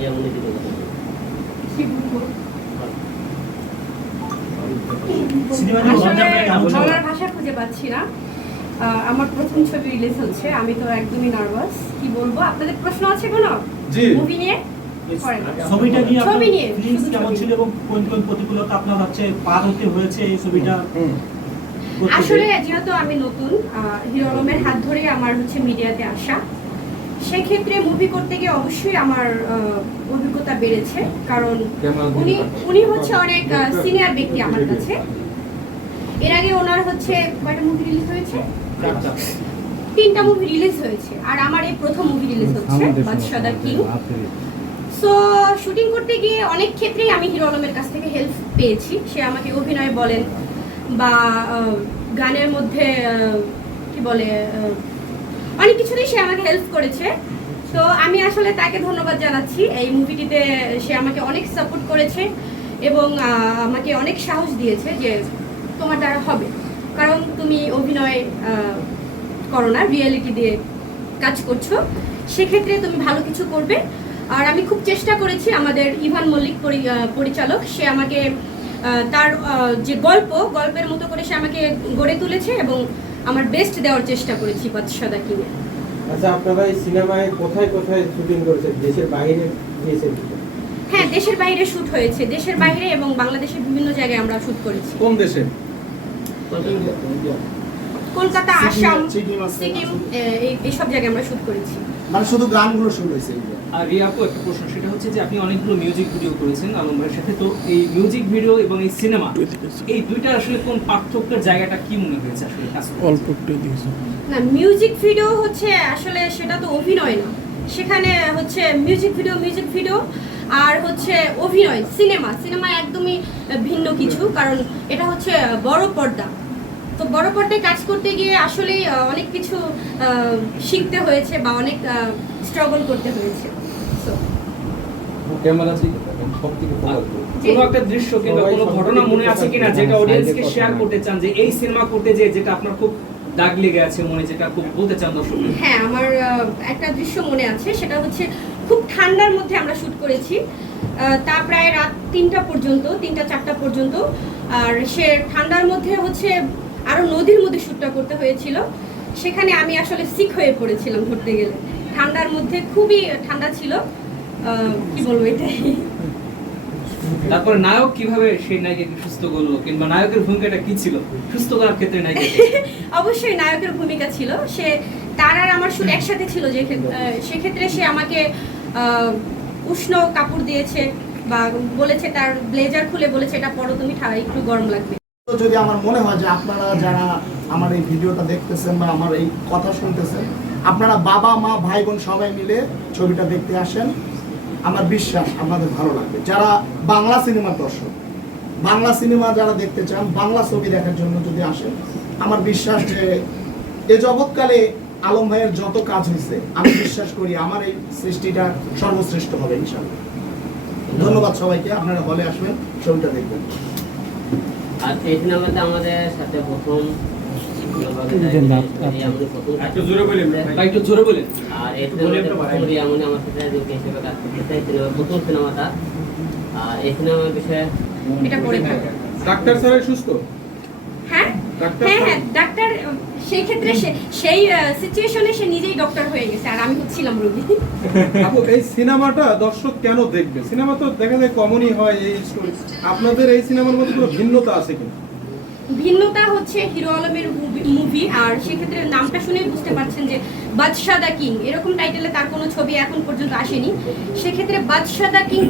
এই অনুভূতির কথা বলুন। বলার ভাষা খুঁজে পাচ্ছি না। আমার প্রথম ছবি রিলিজ হচ্ছে, আমি তো একদমই নার্ভাস। কি বলবো, আপনাদের প্রশ্ন আছে কোনো মুভি নিয়ে? ছবিটা নিয়ে ছবি নিয়ে ফিলিংস কেমন ছিল এবং কোন কোন প্রতিকূলতা আপনার হচ্ছে পার হতে হয়েছে এই ছবিটা? আসলে যেহেতু আমি নতুন, হিরো আলমের হাত ধরে আমার হচ্ছে মিডিয়াতে আসা, সেক্ষেত্রে মুভি করতে গিয়ে অবশ্যই আমার অভিজ্ঞতা বেড়েছে। কারণ উনি হচ্ছে অনেক সিনিয়র ব্যক্তি আমার কাছে। এর আগে ওনার হচ্ছে কয়টা মুভি রিলিজ হয়েছে? 3টা মুভি রিলিজ হয়েছে, আর আমার এই প্রথম মুভি রিলিজ হচ্ছে বাদশা দ্য কিং। সো শুটিং করতে গিয়ে অনেক ক্ষেত্রেই আমি হিরো আলমের কাছ থেকে হেল্প পেয়েছি। সে আমাকে অভিনয় বলেন বা গানের মধ্যে কি বলে অনেক কিছুতেই সে আমাকে হেল্প করেছে। তো আমি আসলে তাকে ধন্যবাদ জানাচ্ছি। এই মুভিটিতে সে আমাকে অনেক সাপোর্ট করেছে এবং আমাকে অনেক সাহস দিয়েছে যে তোমার দ্বারা হবে, কারণ তুমি অভিনয় করো না, রিয়েলিটি দিয়ে কাজ করছো, সেক্ষেত্রে তুমি ভালো কিছু করবে। আর আমি খুব চেষ্টা করেছি। আমাদের ইভান মল্লিক পরিচালক, সে আমাকে তার যে গল্পের মতো করে সে আমাকে গড়ে তুলেছে এবং আমার বেস্ট দেওয়ার চেষ্টা করেছি বাদশা দ্য কিং এ। আচ্ছা, আপনারা এই সিনেমায় কোথায় কোথায় শুটিং করেছেন? দেশের বাইরে গিয়েছেন? হ্যাঁ, দেশের বাইরে শুট হয়েছে। দেশের বাইরে এবং বাংলাদেশের বিভিন্ন জায়গায় আমরা শুট করেছি। কোন দেশে? কলকাতা, আসাম, সিকিম, এইসব জায়গায় আমরা শুট করেছি। মানে শুধু গানগুলো শুরু হয়েছে? আর রিয়াপু, একটা প্রশ্ন, সেটা হচ্ছে যে আপনি অনেকগুলো মিউজিক ভিডিও করেছেন আলম ভাইয়ের সাথে, তো এই মিউজিক ভিডিও এবং এই সিনেমা, এই দুইটা আসলে কোন পার্থক্যের জায়গাটা কি মনে হয়েছে আসলে কাজ করতে? অল্প একটু দিয়েছে না, মিউজিক ভিডিও হচ্ছে আসলে সেটা তো অভিনয় না, সেখানে হচ্ছে মিউজিক ভিডিও আর হচ্ছে অভিনয়, সিনেমা একদমই ভিন্ন কিছু। কারণ এটা হচ্ছে বড় পর্দা, তো বড় পর্দায় কাজ করতে গিয়ে আসলেই অনেক কিছু শিখতে হয়েছে বা অনেক স্ট্রাগল করতে হয়েছে। ক্যামেরা কোনো একটা দৃশ্য কিংবা কোনো ঘটনা মনে আছে কিনা যেটা অডিয়েন্সকে শেয়ার করতে চান, যে এই সিনেমা করতে যে যেটা আপনার খুব দাগ লেগে আছে মনে, যেটা খুব বলতে চান দর্শকদের? হ্যাঁ, আমার একটা দৃশ্য মনে আছে, সেটা হচ্ছে খুব ঠান্ডার মধ্যে আমরা শুট করেছি। তা প্রায় রাত 3টা 4টা পর্যন্ত। আর সে ঠান্ডার মধ্যে হচ্ছে আরো নদীর মধ্যে শুটটা করতে হয়েছিল। সেখানে আমি আসলে সিক হয়ে পড়েছিলাম ধরতে গেলে। ঠান্ডার মধ্যে খুবই ঠান্ডা ছিল, কি বলবো এটাই। তারপরে নায়ক কিভাবে সেই নায়িকাকে সুস্থ করলো, কিংবা নায়কের ভূমিকাটা কি ছিল সুস্থ করার ক্ষেত্রে নায়িকা? অবশ্যই নায়কের ভূমিকা ছিল। সে তার আর আমার শুট একসাথে ছিল, যে সেক্ষেত্রে সে আমাকে উষ্ণ কাপড় দিয়েছে বা বলেছে, তার ব্লেজার খুলে বলেছে এটা পরো তুমি, একটু গরম লাগবে। যদি আমার মনে হয় যে আপনারা যারা আমার এই ভিডিওটা দেখতেছেন বা আমার এই কথা শুনতেছেন, আপনারা বাবা মা ভাই বোন সবাই মিলে ছবিটা দেখতে আসেন, আমার বিশ্বাস আপনাদের ভালো লাগবে। যারা বাংলা সিনেমার দর্শক, বাংলা সিনেমা যারা দেখতে চান, বাংলা ছবি দেখার জন্য যদি আসেন, আমার বিশ্বাস যে এ জগৎকালে আলম ভাইয়ের যত কাজ হয়েছে, আমি বিশ্বাস করি আমার এই সৃষ্টিটা সর্বশ্রেষ্ঠ হবে ইনশাআল্লাহ। ধন্যবাদ সবাইকে, আপনারা হলে আসবেন, ছবিটা দেখবেন। আর এই সিনেমাতে আমাদের সাথে প্রথম একটু জোরে বলেন। আর এই সিনেমাতে রিয়ামনি আমার সাথে হিসেবে কাজ করতেছে। এই সিনেমা প্রথম সিনেমাটা। আর এই সিনেমার বিষয়ে এটা পরে থাকবে। ডাক্তার স্যার সুস্থ? হ্যাঁ, ডাক্তার সেই ক্ষেত্রে সেই সিচুয়েশনে সে নিজেই ডক্টর হয়ে গেছে, আর আমি হচ্ছিলাম রোগী। আপু, এই সিনেমাটা দর্শক কেন দেখবে? সিনেমা তো দেখা যায় কমনই হয় এই স্টোরি, আপনাদের এই সিনেমার মধ্যে কোনো ভিন্নতা আছে কিনা? ভিন্নতা হচ্ছে হিরো আলমের মুভি, আর সেক্ষেত্রে নামটা শুনেই বুঝতে পারছেন যে বাদশা দ্য কিং, এরকম টাইটেলে তার কোনো ছবি এখন পর্যন্ত আসেনি। সেক্ষেত্রে বাদশা দ্য কিং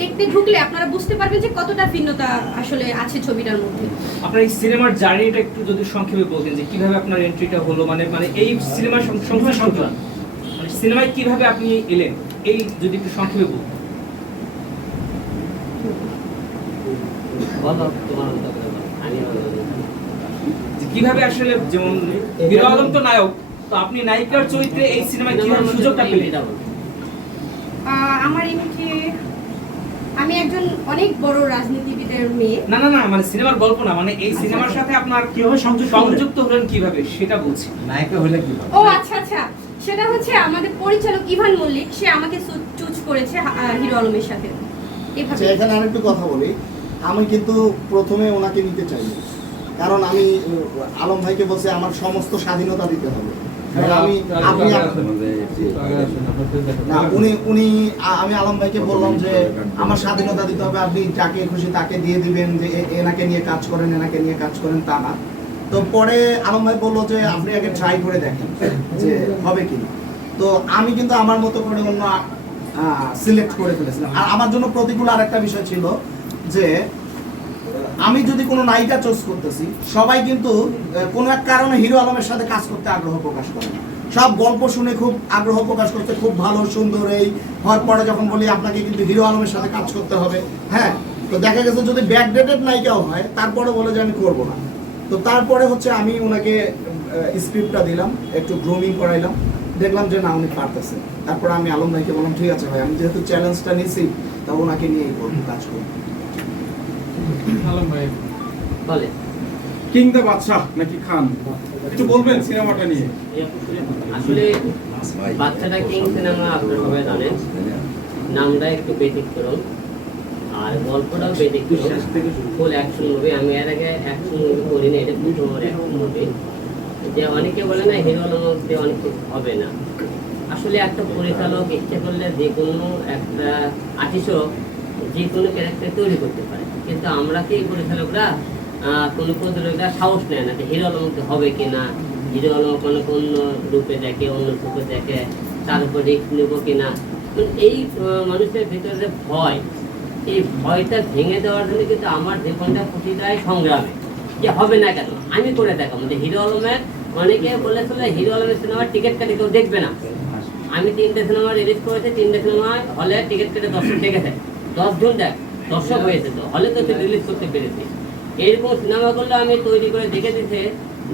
দেখতে ঢুকলে আপনারা বুঝতে পারবেন যে কতটা ভিন্নতা আসলে আছে ছবিটার মধ্যে। আপনার এই সিনেমার জার্নিটা একটু যদি সংক্ষেপে বলতেন, যে কিভাবে আপনার এন্ট্রিটা হলো, মানে এই সিনেমার মানে সিনেমায় কিভাবে আপনি এলেন, এই যদি একটু সংক্ষেপে বলতেন। কিভাবে আসলে, যেমন হিরো আলম তো নায়ক, তো আপনি নায়িকার চরিত্রে এই সিনেমায় কিভাবে সুযোগটা পেলেন? আমার এমনি, আমি একজন অনেক বড় রাজনীতিবিদের মেয়ে। না, মানে সিনেমার গল্প না, মানে এই সিনেমার সাথে আপনার কিভাবে সংযুক্ত হলেন, কিভাবে সেটা বলছি। নায়িকা হলে কি? ও আচ্ছা, সেটা হচ্ছে আমাদের পরিচালক ইভান মল্লিক, সে আমাকে চুজ করেছে হিরো আলমের সাথে এভাবে। আচ্ছা, এখানে আরেকটু কথা বলি। আমি কিন্তু প্রথমে ওনাকে নিতে চাইনি, কারণ আমি আলম ভাইকে বলছি আমার সমস্ত স্বাধীনতা দিতে হবে। কারণ আমি আলম ভাইকে বললাম যে আমার স্বাধীনতা দিতে হবে, আপনি যাকে খুশি তাকে দিয়ে দিবেন, যে এনাকে নিয়ে কাজ করেন এনাকে নিয়ে কাজ করেন, তা না। তো পরে আলম ভাই বললো যে আপনি আগে ট্রাই করে দেখেন যে হবে কিনা। তো আমি কিন্তু আমার মতো করে অন্য সিলেক্ট করে ফেলেছিলাম। আর আমার জন্য প্রতিকূল আরেকটা বিষয় ছিল যে আমি যদি কোনো নায়িকা চুজ করতেছি, সবাই কিন্তু কোনো এক কারণে হিরো আলমের সাথে কাজ করতে আগ্রহ প্রকাশ করে না। সব গল্প শুনে খুব আগ্রহ প্রকাশ করতে, খুব ভালো সুন্দর এই হওয়ার পরে যখন বলি আপনাকে কিন্তু হিরো আলমের সাথে কাজ করতে হবে, হ্যাঁ, তো দেখা গেছে যদি ব্যাকডেটেড নায়িকাও হয় তারপরে বলে যে আমি করবো না। তো তারপরে হচ্ছে আমি ওনাকে স্ক্রিপ্টটা দিলাম, একটু গ্রুমিং করাইলাম, দেখলাম যে না উনি পারতেছেন। তারপরে আমি আলম ভাইকে বললাম ঠিক আছে ভাই, আমি যেহেতু চ্যালেঞ্জটা নিয়েছি তা ওনাকে নিয়েই করবো, কাজ করবো। আলম ভাই বলে কিং দ্য বাদশাহ নাকি খান, একটু বলবেন সিনেমাটা নিয়ে? আসলে বাচ্চাটা কিং সিনেমা আপনারা সবাই জানেন, নামটা একটু ব্যতিক্রম আর গল্পটাও ব্যতিক্রম, ফুল অ্যাকশন মুভি। আমি এর আগে অ্যাকশন মুভি করিনি, এটা প্রথম অ্যাকশন মুভি। যে অনেকে বলে না হিরো আলম দিয়ে অনেক কিছু হবে না, আসলে একটা পরিচালক ইচ্ছে করলে যে কোনো একটা আর্টিস্টও যে কোনো ক্যারেক্টার তৈরি করতে পারে, কিন্তু আমরা কি পরিচালকরা কোনো প্রযোজকরা সাহস নেয় না যে হিরো আলমকে হবে কিনা, হিরো আলম কোনো অন্য রূপে দেখে, অন্য চোখে দেখে, তার উপর রিস্ক নেবো কিনা। এই মানুষের ভিতরে যে ভয়, এই ভয়টা ভেঙে দেওয়ার জন্য কিন্তু আমার জীবনটা প্রতিটাই সংগ্রামে, যে হবে না কেন আমি করে দেখাবো। যে হিরো আলমের অনেকে বলেছিল হিরো আলমের সিনেমার টিকিট কাটে কেউ দেখবে না। আমি 3টে সিনেমা রিলিজ করেছি, 3টে সিনেমা হলে টিকিট কেটে দর্শক দেখেছে, 10 জন দর্শক হয়েছে, তো হলে তো রিলিজ করতে পেরেছি। এইরকম সিনেমাগুলো আমি তৈরি করে দেখে দিতে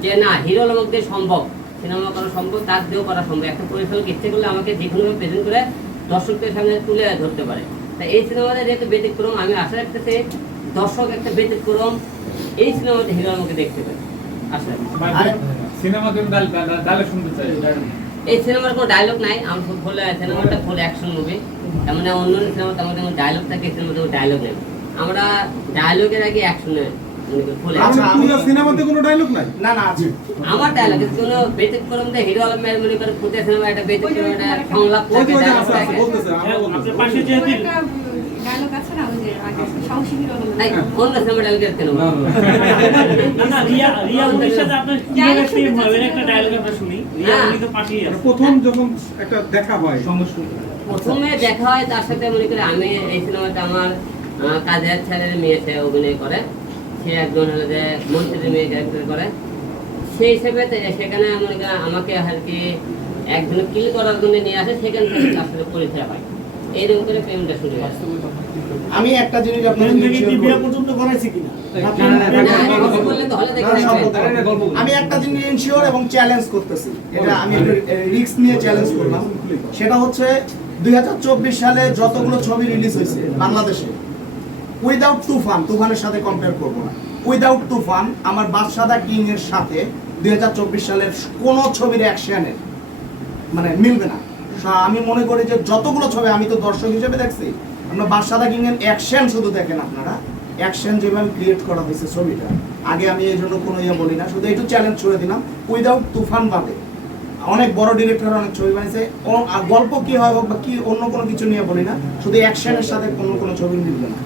যে না হিরো আলমক দিয়ে সম্ভব, সিনেমা করা সম্ভব, তার দিয়েও করা সম্ভব। একটা পরিচালক ইচ্ছে করলে আমাকে যে কোনোভাবে প্রেজেন্ট করে দর্শকদের সামনে তুলে ধরতে পারে। তা এই সিনেমাতে যেহেতু ব্যতিক্রম, আমি আশা রাখতেছি দর্শক একটা ব্যতিক্রম এই সিনেমাতে হিরো আলমকে দেখতে পারে। আশা সিনেমাতে ডায়লগ শুনতে চাই। এই সিনেমার কোনো ডায়লগ নাই, আমি ফুল সিনেমাটা ফুল অ্যাকশন মুভি। তেমন অন্য সিনেমা তেমন যেমন ডায়লগ থাকে, সিনেমাতে ডায়লগ নেই। আমরা ডায়লগের আগে অ্যাকশনে ফুল। সিনেমাতে কোনো ডায়লগ নাই? না না আছে, আমার ডায়লগ কোনো ব্যতিক্রম যে হিরো আলমের মনে করে ফুটে সিনেমা একটা ব্যতিক্রম, একটা সংলাপ থাকে, dialogue থাকে। বলতেছে আমরা বলতেছে আপনার পাশে যেহেতু ডায়লগ আছে না, ওই যে আগে সাহসী হিরো আলম। তাই অন্য সিনেমা ডায়লগ কেন? না রিয়া মুভির সাথে আপনার কিভাবে প্রেম হবে একটা ডায়লগ আমরা শুনি। রিয়া মুভি তো পাশেই আছে। প্রথম যখন একটা দেখা হয় প্রথমে দেখা হয় তার সাথে মনে করে আমি এই সিনেমাতে আমার কাজের ছেলের মেয়ে সে অভিনয় করে, সে একজন হলো যে মন্ত্রীর মেয়ে ক্যারেক্টার করে, সেই হিসেবে সেখানে মনে করেন আমাকে আর কি একজন কিল করার জন্য নিয়ে আসে, সেখান থেকে তার সাথে পরিচয় হয়, এইরকম করে প্রেমটা শুরু হয়। আমি একটা জিনিস আপনাদের বিয়ে পর্যন্ত করাইছি কিনা বললে তো হলে দেখে নেবে। আমি একটা জিনিস ইনশিওর এবং চ্যালেঞ্জ করতেছি, এটা আমি একটা রিস্ক নিয়ে চ্যালেঞ্জ করলাম। সেটা হচ্ছে 2024 সালে যতগুলো ছবি রিলিজ হয়েছে বাংলাদেশে, উইদাউট তুফানের সাথে কম্পেয়ার করবো না, উইদাউট তুফান আমার বাদশাদা কিং এর সাথে 2024 সালের কোন ছবির অ্যাকশনের মানে মিলবে না। আমি মনে করি যে যতগুলো ছবি আমি তো দর্শক হিসেবে দেখছি, আমরা বাদশাদা কিং এর অ্যাকশন শুধু দেখেন আপনারা, অ্যাকশন যেভাবে ক্রিয়েট করা হয়েছে ছবিটা, আগে আমি এই জন্য কোনো ইয়ে বলি না, শুধু একটু চ্যালেঞ্জ ছুড়ে দিলাম। উইদাউট তুফান বাদে অনেক বড় ডিরেক্টর অনেক ছবি বানিয়েছে, গল্প কি হয় হোক বা কি অন্য কোনো কিছু নিয়ে বলি না, শুধু অ্যাকশনের সাথে কোনো ছবি মিলবে না।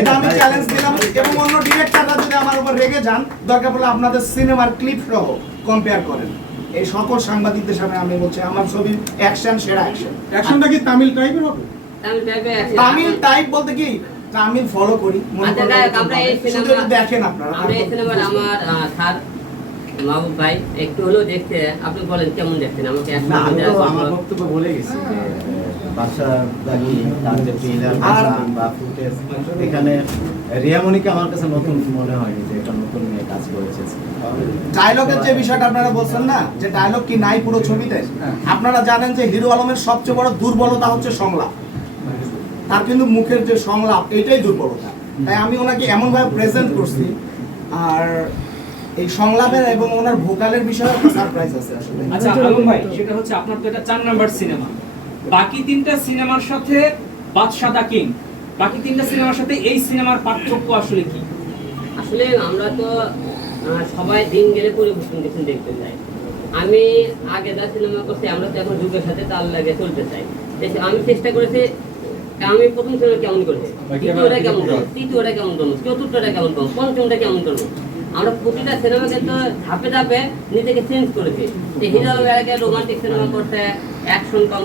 এটা আমি চ্যালেঞ্জ দিলাম, এবং অন্য ডিরেক্টররা যদি আমার উপর রেগে যান, দরকার পড়লে আপনাদের সিনেমার ক্লিপ সহ কম্পেয়ার করেন। এই সকল সাংবাদিকদের সামনে আমি বলছি আমার ছবির অ্যাকশন সেরা অ্যাকশন। অ্যাকশনটা কি তামিল টাইপের হবে? তামিল টাইপ বলতে কি, তামিল ফলো করি, আমরা এই সিনেমা দেখেন আপনারা। আমরা এই সিনেমার আমার স্যার মাহবুব ভাই একটু হলেও দেখতে, আপনি বলেন কেমন দেখছেন আমাকে? আমার বক্তব্য বলে গেছি যে বাদশাদাগি, তার যে ট্রেলার বা ফুটেজ, এখানে রিয়ামণিকে আমার কাছে নতুন মনে হয়নি যে এটা নতুন নিয়ে কাজ করেছে। ডায়লগের যে বিষয়টা আপনারা বলছেন না, যে ডায়লগ কি নাই পুরো ছবিতে, আপনারা জানেন যে হিরো আলমের সবচেয়ে বড় দুর্বলতা হচ্ছে সংলাপ। তার কিন্তু মুখের যে সংলাপ, এটাই দুর্বলতা। তাই আমি ওনাকে এমন ভাবে প্রেজেন্ট করছি। আর এই সংলাপের এবং ওনার ভোকালের বিষয়ে সারপ্রাইজ আছে আসলে। আচ্ছা আলম ভাই, সেটা হচ্ছে আপনার তো এটা 4 নাম্বার সিনেমা, বাকি 3টা সিনেমার সাথে বাদশা দা কিং, বাকি 3টা সিনেমার সাথে এই সিনেমার পার্থক্য আসলে কি? আসলে আমরা তো সবাই দিন গেলে পরিবর্তন দেখতে চাই। আমি আগে যা সিনেমা করছি আমরা তো এখন যুগের সাথে তাল লাগে চলতে চাই। আমি চেষ্টা করেছি আমি প্রথম সিনেমা কেমন করেছি, দ্বিতীয়টা কেমন করবো, তৃতীয়টা কেমন করবো, চতুর্থটা কেমন করবো, পঞ্চমটা কেমন করবো। আমরা প্রতিটা সিনেমাকে তো ধাপে ধাপে নিজেকে চেঞ্জ করেছি। হিরো আলম এর আগে রোমান্টিক সিনেমা করছে, অ্যাকশন কম